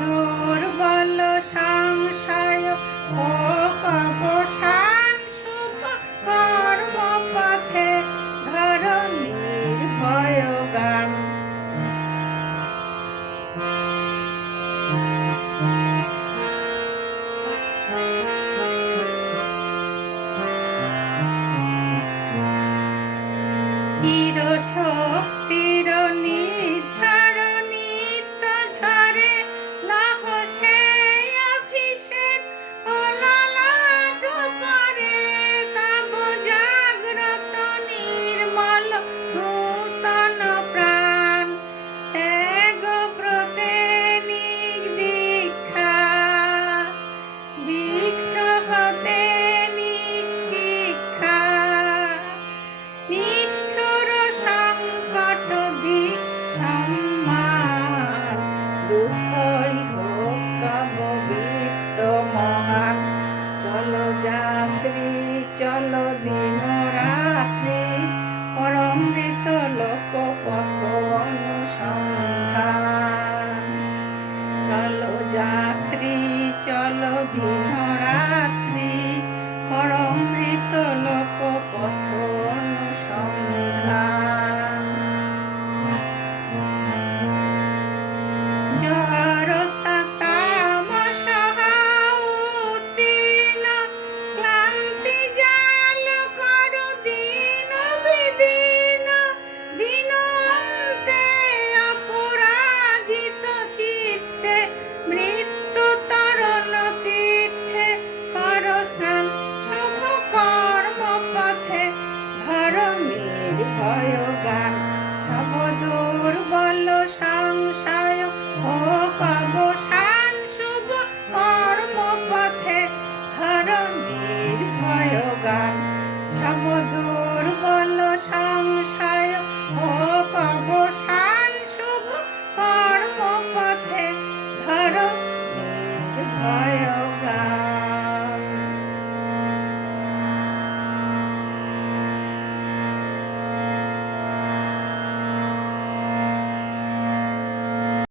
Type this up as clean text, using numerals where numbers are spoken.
দুর্বল সংশয় ও অবসান শুভ কর্মপথে ধরণীর ভয়গান। চিরশক্তির নির্ঝর নিত্য ঝরে লহ সেই অভিষেক ও ললাট পরে তব জাগ্রত নির্মল নূতন প্রাণ ত্যাগ ব্রতে নির্দীক্ষা বিঘ্ন হতে নিঃশিক্ষা নিষ্ঠুর সংকট সম্মান দুঃখই হোক তব বিত্ত মহান। চলো যাত্রী চলো দিন